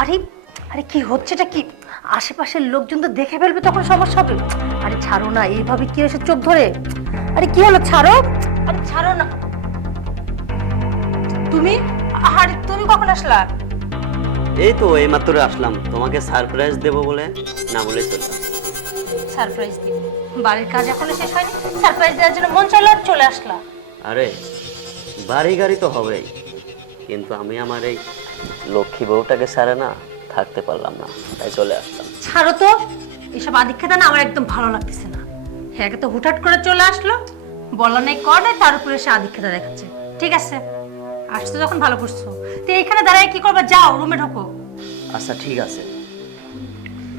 আরে আরে কি হচ্ছেটা কি? আশেপাশের লোকজন তো দেখে ফেলবে, তখন সমস্যা হবে। আরে ছাড়ো না, এইভাবে কি এসে চোখ ধরে? আরে কি হলো, ছাড়ো। আরে ছাড়ো না। তুমি? আরে তুমি কখন আসলা? এই তো এইমাত্র আসলাম, তোমাকে সারপ্রাইজ দেবো বলে, না বলে চলে আসলাম। সারপ্রাইজ দিই? বাড়ির কাজ এখনো শেষ হয়নি, সারপ্রাইজ দেওয়ার জন্য মন চাইলো আর চলে আসলা? আরে বাড়ি গাড়ি তো হবেই, কিন্তু আমি আমার এই লক্ষ্মী বউটাকে ছাড়ে না থাকতে পারলাম না, তাই চলে আসলাম। ছাড়ো তো, এসব আদিক্ষেতা না আমার একদম ভালো লাগতেছে না। হ্যাঁ, তো হুটহাট করে চলে আসলো, বলা নাই কর নাই, তার উপরে সে আদিক্ষেতা দেখাচ্ছে। ঠিক আছে, আসছো যখন ভালো করছো, তো এইখানে দাঁড়ায় কি করবে? যাও রুমে ঢোকো। আচ্ছা ঠিক আছে,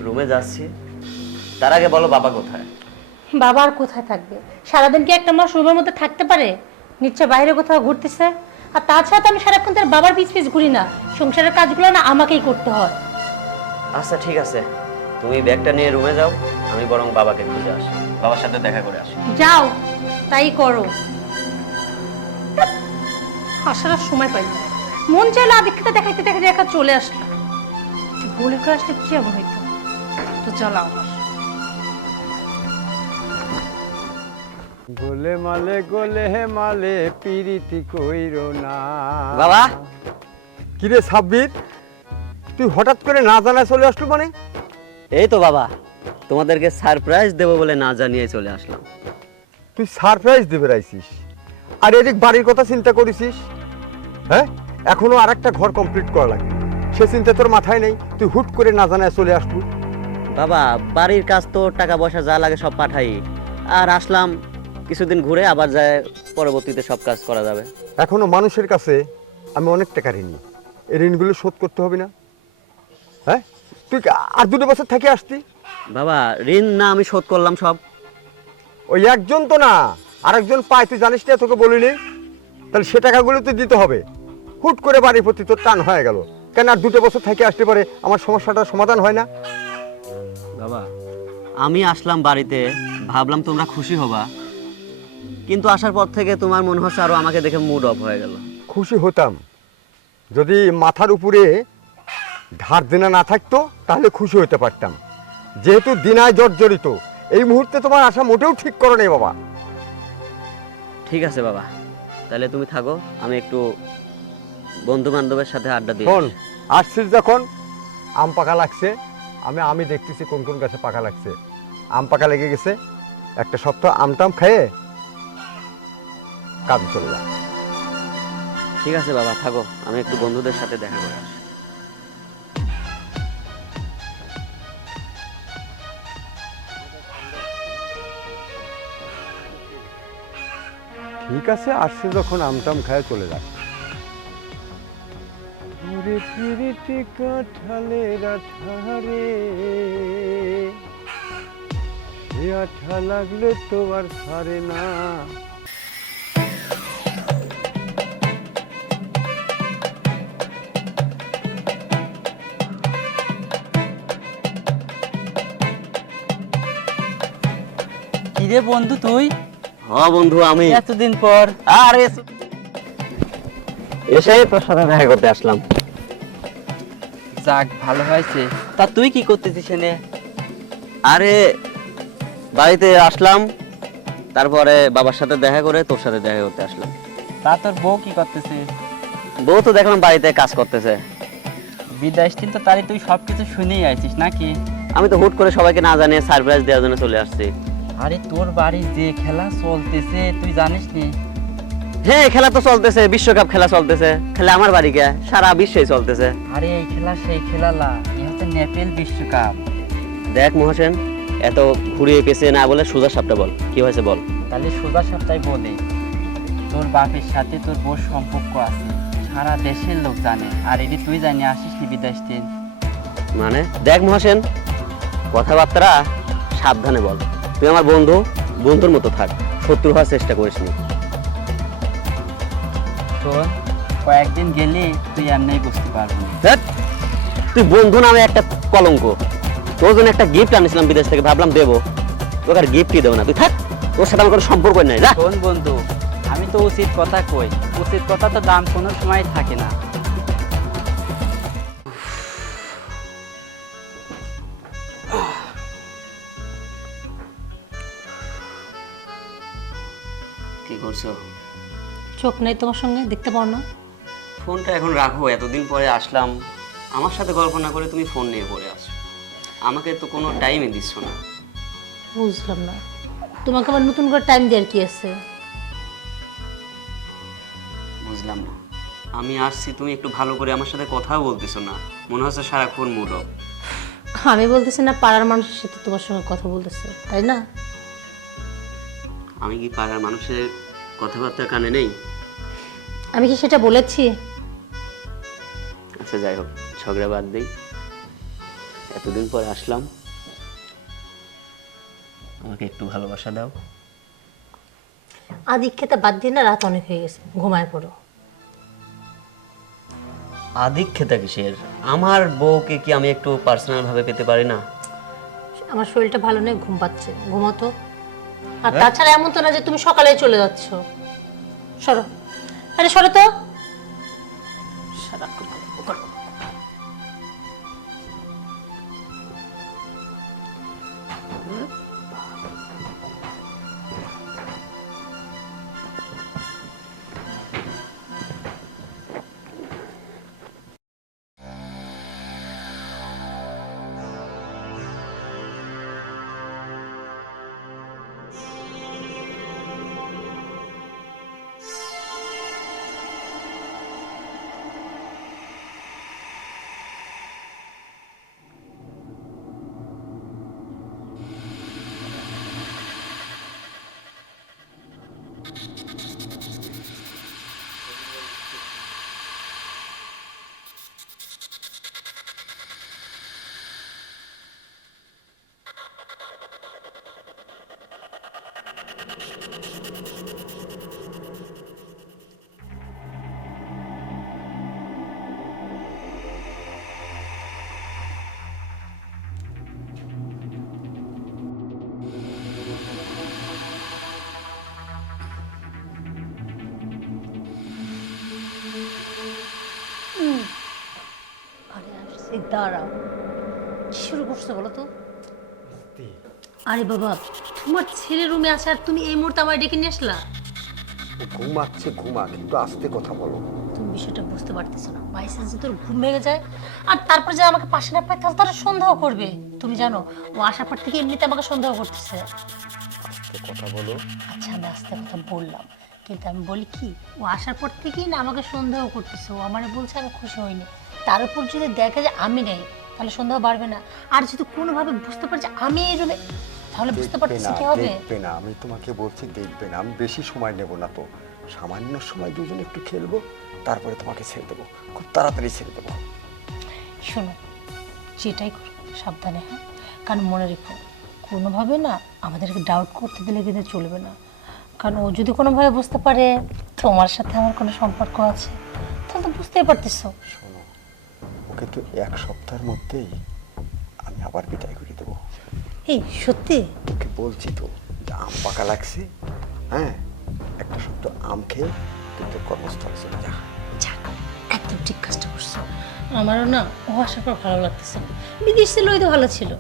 রুমে যাচ্ছি, তার আগে বলো বাবা কোথায়? বাবা আর কোথায় থাকবে? সারাদিন কি একটা মাস রুমের মধ্যে থাকতে পারে? নিশ্চয় বাইরে কোথাও ঘুরতেছে। আর তাছাড়া তো আমি সারাক্ষণ তার বাবার পিছ পিছ ঘুরি না, সংসারের কাজগুলো না আমাকেই করতে হয়। আচ্ছা ঠিক আছে, তুমি ব্যাগটা নিয়ে রুমে যাও, আমি বরং বাবাকে খুঁজে আসি, বাবার সাথে দেখা করে আসি। যাও, তাই করো। আসার আর সময় পাই না, মন চাইলো আদিক্ষেতা দেখাইতে দেখাইতে একা চলে আসলো। বলে করে আসলে কি এমন হইতো? তো চলো আমার। গোলে মালে গোলে মালে পিরিতি কইরো না। বাবা, কিরে সাব্বির, তুই হঠাৎ করে না জানায় চলে আসলো মানে? এই তো বাবা, তোমাদেরকে সারপ্রাইজ দেবো বলে না জানিয়ে চলে আসলাম। তুই সারপ্রাইজ দিবে রাইছিস, আর এদিক বাড়ির কথা চিন্তা করেছিস? হ্যাঁ, এখনো আর একটা ঘর কমপ্লিট করা লাগবে, সে চিন্তা তোর মাথায় নেই? তুই হুট করে না জানায় চলে আসবি? বাবা, বাড়ির কাজ তো টাকা পয়সা যা লাগে সব পাঠাই, আর আসলাম কিছুদিন ঘুরে আবার যায়, পরবর্তীতে সব কাজ করা যাবে। এখনো মানুষের কাছে আমি অনেক টাকা ঋণী, এই ঋণগুলো শোধ করতে হবে না? হ্যাঁ, তুই আর 2 বছর থেকে আসতি। বাবা, ঋণ না আমি শোধ করলাম সব। ওই একজন তো না, আরেকজন পায়, তুই জানিস না? তোকে বলিনি? তাহলে সে টাকাগুলো তো দিতে হবে। হুট করে বাড়ির প্রতি তোর টান হয়ে গেল কেন? আর 2 বছর থেকে আসতে পারে, আমার সমস্যাটার সমাধান হয় না? বাবা, আমি আসলাম বাড়িতে, ভাবলাম তোমরা খুশি হবা, কিন্তু আসার পর থেকে তোমার মনে হচ্ছে আরো আমাকে দেখে মুড অফ হয়ে গেল। খুশি হতাম যদি মাথার উপরে ধার দেনা না থাকতো, তাহলে খুশি হতে পারতাম। যেহেতু দিনায় জর্জরিত, এই মুহূর্তে তোমার আসা মোটেও ঠিক করো নেই বাবা। ঠিক আছে বাবা, তাহলে তুমি থাকো, আমি একটু বন্ধু বান্ধবের সাথে আড্ডা দিই। শোন, আসছিস যখন, আম পাকা লাগছে, আমি দেখতেছি কোন কোন গাছে পাকা লাগছে। আম পাকা লেগে গেছে, একটা সপ্তাহ আমটাম খেয়ে কাজে চলে যা। ঠিক আছে বাবা, থাকো, আমি একটু বন্ধুদের সাথে দেখা করে আসি। ঠিক আছে, আসছে যখন আমটাম খায় চলে যাক। ওরে পিরিতি কাঁঠালের আঠারে, এ আঠা লাগলে তো আর ছাড়ে না। কিরে বন্ধু তুই? হ্যাঁ বন্ধু, আমি এতদিন পর। আরে এসে তোর সাথে দেখা করতে আসলাম। যাক, ভালো হয়েছে। তা তুই কি করতেছিস এনে? আরে বাড়িতে আসলাম, তারপরে বাবার সাথে দেখা করে তোর সাথে দেখা করতে আসলাম। তা তোর বউ কি করতেছে? বউ তো দেখলাম বাড়িতে কাজ করতেছে। বিদেশ দিন তো তারই তুই সবকিছু শুনেই আইছিস নাকি? আমি তো হুট করে সবাইকে না জানিয়ে সারপ্রাইজ দেওয়ার জন্য চলে আসছি। আরে তোর বাড়ির যে খেলা চলতেছে তুই জানিস নি? হ্যাঁ, খেলা তো চলতেছে, বিশ্বকাপ খেলা চলতেছে, খেলা আমার বাড়ি কে সারা বিশ্বেই চলতেছে। আরে এই খেলা সেই খেলা না, এই হচ্ছে নেপাল বিশ্বকাপ। দেখ মহাসেন, এত ঘুরিয়ে পেঁচিয়ে না বলে সোজা সাপটা বল, কি হয়েছে বল। তাহলে সোজা সাপটাই বলে, তোর বাপের সাথে তোর বউর সম্পর্ক আছে, সারা দেশের লোক জানে, আর এটি তুই জানি আসিস নি বিদেশ দিন। মানে দেখ মহাসেন, কথাবার্তা সাবধানে বল। তুই আমার বন্ধু, বন্ধুর মতো থাক, শত্রু হওয়ার চেষ্টা করিস নি। তোর কয়েকদিন গেলে তুই এমনি বুঝতে পারবি না। ধ্যাৎ, তুই বন্ধু নামে একটা কলঙ্ক। তোর জন্য একটা গিফট আনিছিলাম বিদেশ থেকে, ভাবলাম দেবো, তোকে আর গিফটই দেবো না। তুই থাক, তোর সাথে আমার কোনো সম্পর্ক নাই। যা। শোন বন্ধু, আমি তো উচিত কথা কই, উচিত কথা তো দাম কোনো সময় থাকে না। করছো? চোখ নেই তোমার সঙ্গে, দেখতে পাও না? ফোনটা এখন রাখো, এতদিন পরে আসলাম, আমার সাথে গল্প না করে তুমি ফোন নিয়ে পড়ে আসো। আমাকে তো কোনো টাইমই দিচ্ছ না। বুঝলাম না, তোমাকে আবার নতুন করে টাইম দেওয়ার কি আছে? বুঝলাম না, আমি আসছি, তুমি একটু ভালো করে আমার সাথে কথাও বলতেছো না, মনে হচ্ছে সারাক্ষণ মুড অফ। আমি বলতেছি না, পাড়ার মানুষের সাথে তোমার সঙ্গে কথা বলতেছে, তাই না? আমি কি পাড়ার মানুষের কথাবার্তা কানে নেই? আমি কি সেটা বলেছি? আচ্ছা যাই হোক, ঝগড়া বাদ দেই। এতদিন পর আসলাম, আমাকে একটু ভালোবাসা দাও। আদিক্ষেতা বাদ দিয়ে না, রাত অনেক হয়ে গেছে, ঘুমায় পড়ো। আদিক্ষেতা কিসের? আমার বউকে কি আমি একটু পার্সোনাল ভাবে পেতে পারি না? আমার শরীরটা ভালো নেই, ঘুম পাচ্ছে, ঘুমাতো। আর তাছাড়া এমন তো না যে তুমি সকালেই চলে যাচ্ছ। সরো, আরে সরো তো। সারাক্ষণ গল্প করো। আরে আসছি, দাঁড়াও। কি শুরু করছো বলো তো? আরে বাবা, তোমার ছেলে রুমে আছে আর তুমি এই মুহূর্তে আমার ডেকে নিয়ে আসলা? ও ঘুমাচ্ছে, ঘুমা, কিন্তু আস্তে কথা বলো। তুমি বিষয়টা বুঝতে পারতেছো না। বাইসেন্স যদি তোর ঘুম ভেঙে যায় আর তারপর যে আমাকে পাশে না পায়, তাহলে তারা সন্দেহ করবে। তুমি জানো, ও আসার পর থেকে এমনিতে আমাকে সন্দেহ করতেছে। আস্তে কথা বলো। আচ্ছা, আমি আস্তে কথা বললাম, কিন্তু আমি বলি কি, ও আসার পর থেকেই না আমাকে সন্দেহ করতেছে। ও আমার বলছে আমি খুশি হইনি। তার উপর যদি দেখে যে আমি নেই, তাহলে সন্দেহ বাড়বে না? আর যদি কোনোভাবে বুঝতে পারছে আমি এই রুমে, তাহলে বুঝতে পারতেছি কি হবে? দেখবে না, আমি তোমাকে বলছি দেখবে না। আমি বেশি সময় নেব না তো, সামান্য সময় দুজনে একটু খেলবো, তারপরে তোমাকে ছেড়ে দেবো, খুব তাড়াতাড়ি ছেড়ে দেবো। শোনো, যেটাই করো সাবধানে, হ্যাঁ? কারণ মনে রেখো, কোনোভাবে না আমাদেরকে ডাউট করতে দিলে কিন্তু চলবে না। কারণ ও যদি কোনোভাবে বুঝতে পারে তোমার সাথে আমার কোনো সম্পর্ক আছে, তাহলে তো বুঝতেই পারতেছো। শোনো, ওকে তো 1 সপ্তাহের মধ্যেই আমি আবার বিদায় করে দেবো। এই সত্যি? তোকে বলছি তো, যে আম পাকা লাগছে, হ্যাঁ, একটা সপ্তাহ আম খেয়ে কিন্তু কর্মস্থলে চলে যা। যাক, একদম ঠিক কাজটা করছো। আমারও না ও আসার পর ভালো লাগতেছে। বিদেশ ছিল, ওই তো ভালো ছিল।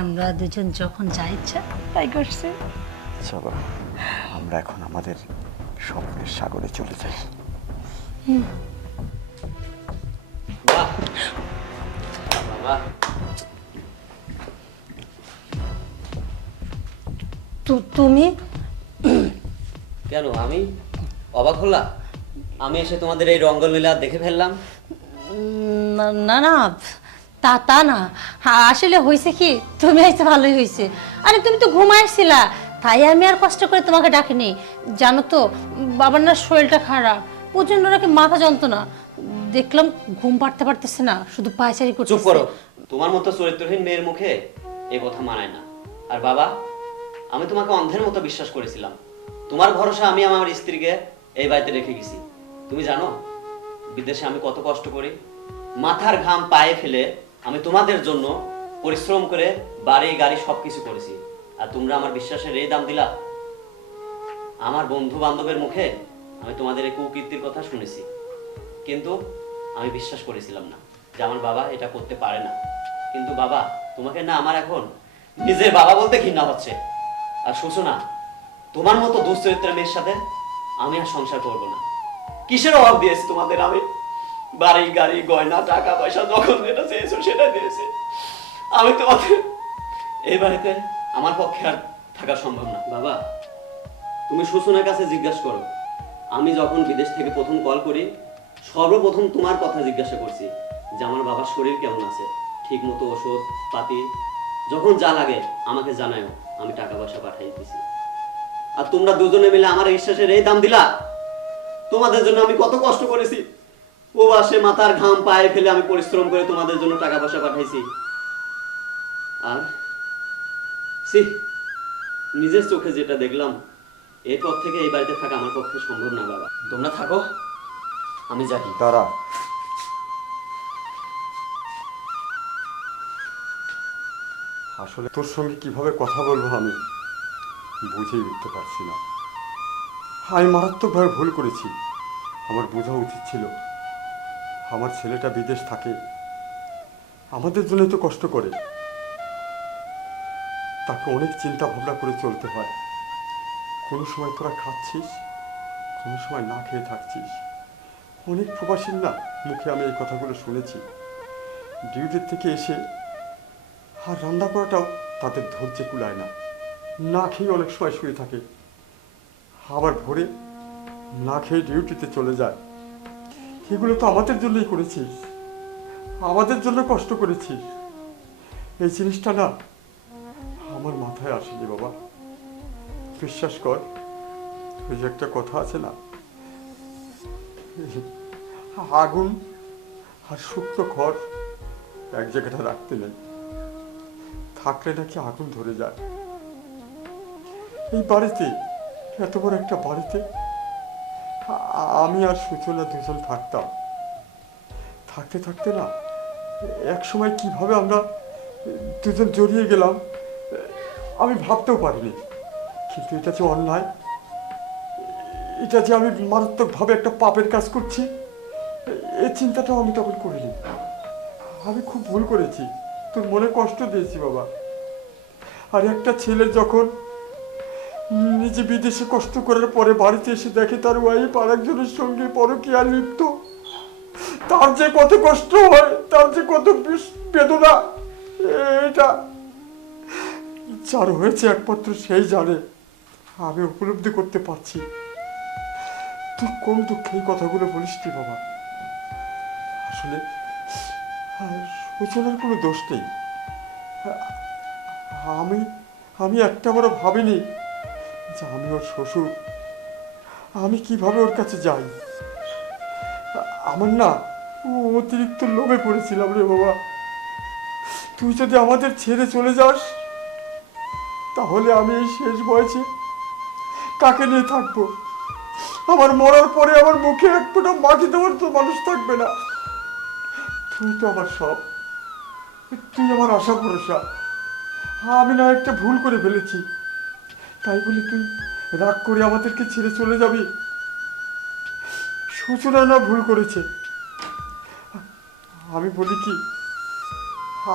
আমরা দুজন যখন যা ইচ্ছা তাই করছে। চলো, আমরা এখন আমাদের স্বপ্নের সাগরে চলে যাই। বাহ বাবা, তুমি কেন আমি অবাক হলাম? আমি এসে তোমাদের এই রঙ্গলীলা দেখে ফেললাম। না না না, তা তা না। আসলে হয়েছে কি, তুমি আইসে ভালোই হয়েছে। আরে তুমি তো ঘুমাইছিলা, তাই আমি আর কষ্ট করে তোমাকে ডাকিনি। জানো তো, বাবার না শরীরটা খারাপ, প্রচন্ড নাকি মাথা যন্ত্রণা। দেখলাম ঘুম পাড়তে পারতেছে না, শুধু পায়চারি করতেছে। চুপ করো, তোমার মতো চরিত্রহীন মেয়ের মুখে এ কথা মানায় না। আর বাবা, আমি তোমাকে অন্ধের মতো বিশ্বাস করেছিলাম। তোমার ভরসা আমি আমার স্ত্রীকে এই বাড়িতে রেখে গেছি। তুমি জানো বিদেশে আমি কত কষ্ট করি, মাথার ঘাম পায়ে ফেলে আমি তোমাদের জন্য পরিশ্রম করে বাড়ি গাড়ি সবকিছু করেছি, আর তোমরা আমার বিশ্বাসের এই দাম দিলা? আমার বন্ধু বান্ধবের মুখে আমি তোমাদের এই কুকীর্তির কথা শুনেছি, কিন্তু আমি বিশ্বাস করেছিলাম না যে আমার বাবা এটা করতে পারে না। কিন্তু বাবা, তোমাকে না আমার এখন নিজের বাবা বলতে ঘৃণা হচ্ছে। আর সুসনা, তোমার মতো দুশ্চরিত্রের মেয়ের সাথে আমি আর সংসার করব না। কিসের অভাব দিয়েছি তোমাদের আমি? বাড়ি গাড়ি গয়না টাকা পয়সা যখন যেটা চেয়েছো সেটা দিয়েছি। আমি তোমাদের এই বাড়িতে আমার পক্ষে আর থাকা সম্ভব না। বাবা, তুমি সুসনের কাছে জিজ্ঞাসা করো। আমি যখন বিদেশ থেকে প্রথম কল করি, সর্বপ্রথম তোমার কথা জিজ্ঞাসা করছি যে আমার বাবার শরীর কেমন আছে, ঠিক মতো ওষুধ পাতি যখন যা লাগে আমাকে জানাও, আমি টাকা পয়সা পাঠিয়ে দিছি। আর তোমরা দুজনে মিলে আমার বিশ্বাসের এই দাম দিলা। তোমাদের জন্য আমি কত কষ্ট করেছি, প্রবাসে মাথার ঘাম পায়ে ফেলে আমি পরিশ্রম করে তোমাদের জন্য টাকা পয়সা পাঠাইছি। আর নিজের চোখে যেটা দেখলাম, এরপর থেকে এই বাড়িতে থাকা আমার পক্ষে সম্ভব না। বাবা, তোমরা থাকো, আমি যাই। তারা আসলে তোর সঙ্গে কিভাবে কথা বলবো আমি বুঝেই উঠতে পারছি না। আমি মারাত্মকভাবে ভুল করেছি। আমার বোঝা উচিত ছিল আমার ছেলেটা বিদেশ থাকে, আমাদের জন্যই তো কষ্ট করে, তাকে অনেক চিন্তা ভাবনা করে চলতে হয়। কোনো সময় তোরা খাচ্ছিস, কোনো সময় না খেয়ে থাকছিস। অনেক প্রবাসীর না মুখে আমি এই কথাগুলো শুনেছি। ডিউটির থেকে এসে আর রান্না করাটাও তাদের ধৈর্যে কুলায় না, না খেয়ে অনেক সময় শুয়ে থাকে, আবার ভোরে না খেয়ে ডিউটিতে চলে যায়। এগুলো তো আমাদের জন্যই করেছিস, আমাদের জন্য কষ্ট করেছিস। এই জিনিসটা না আমার মাথায় আসেনি বাবা। বিশ্বাস কর, ওই যে একটা কথা আছে না, আগুন আর শুকনো খড় এক জায়গাটা রাখতে নেই, থাকলে নাকি আগুন ধরে যায়। এই বাড়িতে, এত বড় একটা বাড়িতে আমি আর সূচনা দুজন থাকতাম। থাকতে থাকতে না এক সময় কিভাবে আমরা দুজন জড়িয়ে গেলাম আমি ভাবতেও পারিনি। কিন্তু এটা যে অন্যায়, এটা যে আমি মারাত্মকভাবে একটা পাপের কাজ করছি, এই চিন্তাটাও আমি তখন করিনি। আমি খুব ভুল করেছি, তোর মনে কষ্ট দিয়েছি বাবা। আর একটা ছেলে যখন নিজে বিদেশে কষ্ট করার পরে বাড়িতে এসে দেখে তার ওয়াইফ আর একজনের সঙ্গে পরকীয়া লিপ্ত, তার যে কত কষ্ট হয়, তার যে কত বেদনা, এটা যার হয়েছে একমাত্র সেই জানে। আমি উপলব্ধি করতে পারছি। তুই কোন দুঃখে এই কথাগুলো বলিস নি বাবা। আসলে সূচনার কোনো দোষ নেই। আমি একটা বড় ভাবিনি যে আমি ওর শ্বশুর, আমি কিভাবে ওর কাছে যাই। আমার না অতিরিক্ত লোভে পড়েছিলাম রে বাবা। তুই যদি আমাদের ছেড়ে চলে যাস তাহলে আমি এই শেষ বয়সে কাকে নিয়ে থাকবো? আমার মরার পরে আমার মুখে এক ফোঁটা মাটি দেওয়ার তো মানুষ থাকবে না। তুই তো আমার সব, তুই আমার আশা ভরসা। আমি না একটা ভুল করে ফেলেছি, তাই বলে তুই রাগ করে আমাদেরকে ছেড়ে চলে যাবি? সূচনা না ভুল করেছে। আমি বলি কি,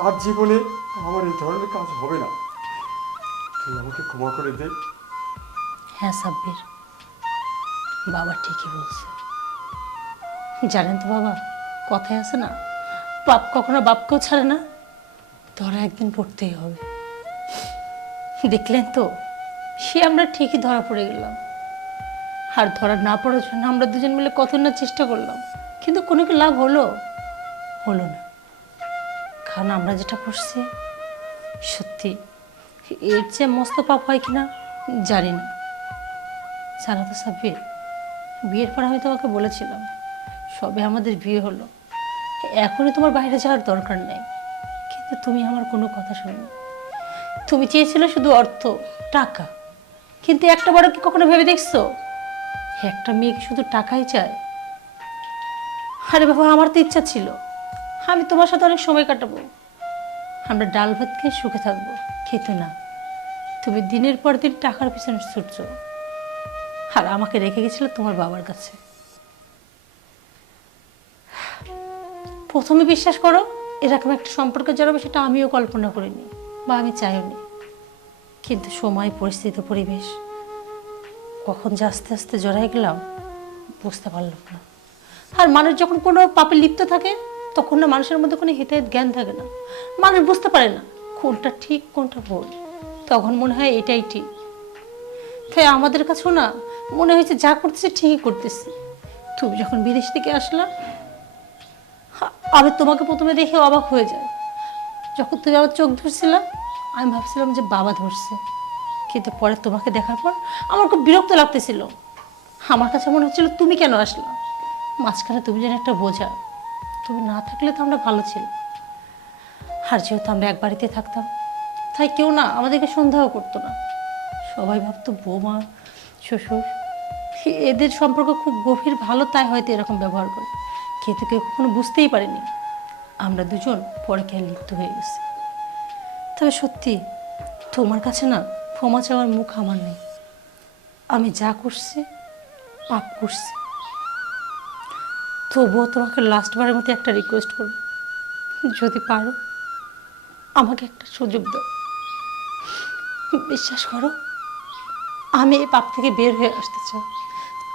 আর জীবনে আমার এই ধরনের কাজ হবে না। তুই আমাকে ক্ষমা করে দে। হ্যাঁ সাব্বির, বাবা ঠিকই বলছে। জানেন তো বাবা, কথায় আছে না, পাপ কখনো বাপকেও ছাড়ে না, ধরা একদিন পড়তেই হবে। দেখলেন তো, সে আমরা ঠিকই ধরা পড়ে গেলাম। আর ধরা না পড়ার জন্য আমরা দুজন মিলে কত না চেষ্টা করলাম, কিন্তু কোনো কি লাভ হলো? হলো না। কারণ আমরা যেটা করছি, সত্যি এর চেয়ে মস্ত পাপ হয় কিনা জানি না। জানো তো সাব্বির, বিয়ের পর আমি তোমাকে বলেছিলাম সবে আমাদের বিয়ে হলো, এখনই তোমার বাইরে যাওয়ার দরকার নেই। কিন্তু তুমি আমার কোনো কথা শোনো। তুমি চেয়েছিলে শুধু অর্থ, টাকা, কিন্তু একটা বড় কি কখনো ভেবে দেখছো একটা মেয়ে কি শুধু টাকাই চায়? আরে বাবা, আমার তো ইচ্ছা ছিল আমি তোমার সাথে অনেক সময় কাটাবো, আমরা ডাল ভাত খেয়ে সুখে থাকবো। কিন্তু না, তুমি দিনের পর দিন টাকার পিছনে ছুটছো, আর আমাকে রেখে গেছিল তোমার বাবার কাছে। প্রথমে বিশ্বাস করো, এরকম একটা সম্পর্কে জড়াবে সেটা আমিও কল্পনা করিনি বা আমি চাইনি। কিন্তু সময়, পরিস্থিতি, পরিবেশ কখন যে আস্তে আস্তে জড়াই গেলাম বুঝতে পারলাম না। আর মানুষ যখন কোনো পাপে লিপ্ত থাকে তখন না মানুষের মধ্যে কোনো হিতাহিত জ্ঞান থাকে না, মানুষ বুঝতে পারে না কোনটা ঠিক কোনটা ভুল। তখন মনে হয় এটাই ঠিক। তাই আমাদের কাছেও না মনে হয়েছে যা করতেছে ঠিকই করতেছি। তুমি যখন বিদেশ থেকে আসলা আমি তোমাকে প্রথমে দেখে অবাক হয়ে যাই। যখন তুমি আমার চোখ ধরছিলাম আমি ভাবছিলাম যে বাবা ধরছে, কিন্তু পরে তোমাকে দেখার পর আমার খুব বিরক্ত লাগতেছিল। আমার কাছে মনে হচ্ছিল তুমি কেন আসলা, মাঝখানে তুমি যেন একটা বোঝা। তুমি না থাকলে তো আমরা ভালো ছিল। আর যেহেতু আমরা এক বাড়িতে থাকতাম তাই কেউ না আমাদেরকে সন্দেহ করতো না। সবাই ভাবতো বৌমা শ্বশুর এদের সম্পর্ক খুব গভীর ভালো, তাই হয়তো এরকম ব্যবহার করে। কিন্তু কেউ কখনো বুঝতেই পারেনি আমরা দুজন পরকীয়ায় লিপ্ত হয়ে গেছি। তবে সত্যি তোমার কাছে না ক্ষমা চাওয়ার মুখ আমার নেই। আমি যা করছি পাপ করছি। তবুও তোমাকে লাস্টবারের মতো একটা রিকোয়েস্ট করব, যদি পারো আমাকে একটা সুযোগ দাও। বিশ্বাস করো আমি এই পাপ থেকে বের হয়ে আসতে চাই,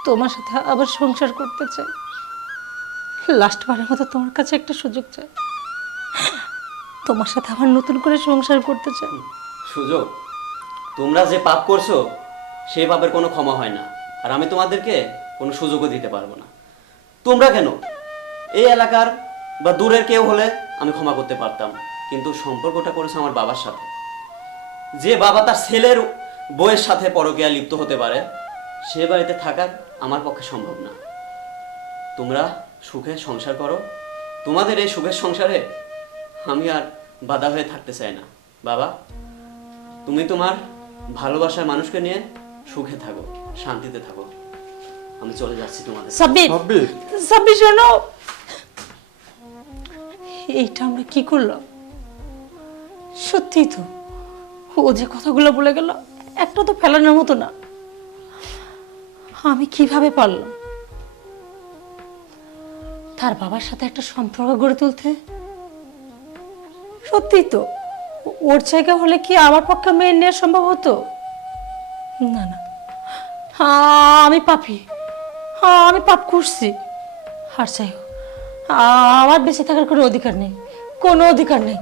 তোমার সাথে আবার সংসার করতে চাই। লাস্টবারের মতো তোমার কাছে একটা সুযোগ চাই, তোমার সাথে আবার নতুন করে সংসার করতে চাই। সুযোগ? তোমরা যে পাপ করছো সেই পাপের কোনো ক্ষমা হয় না, আর আমি তোমাদেরকে কোনো সুযোগও দিতে পারবো না। তোমরা কেন, এই এলাকার বা দূরের কেউ হলে আমি ক্ষমা করতে পারতাম, কিন্তু সম্পর্কটা করেছে আমার বাবার সাথে। যে বাবা তার ছেলের বউয়ের সাথে পরকীয়া লিপ্ত হতে পারে সে বাড়িতে থাকা আমার পক্ষে সম্ভব না। তোমরা সুখে সংসার করো, তোমাদের এই সুখের সংসারে আমি আর বাধা হয়ে থাকতে চাই না। বাবা, তুমি তোমার ভালোবাসার মানুষকে নিয়ে সুখে থাকো, শান্তিতে থাকো। আমি চলে যাচ্ছি তোমাদের। সাব্বির, সাব্বির। সাব্বির শোনো, এইটা আমরা কি করলাম? সত্যিই তো ও যে কথাগুলো বলে গেল একটা তো ফেলানোর মতো না। আমি কিভাবে পারলাম তার বাবার সাথে একটা সম্পর্ক গড়ে তুলতে? সত্যিই তো ওর জায়গা হলে কি আমার পক্ষে মেনে নেওয়া সম্ভব হতো? না না, আমি পাপী, আমি পাপ করছি। আর চাই হোক আমার বেঁচে থাকার কোনো অধিকার নেই, কোনো অধিকার নেই।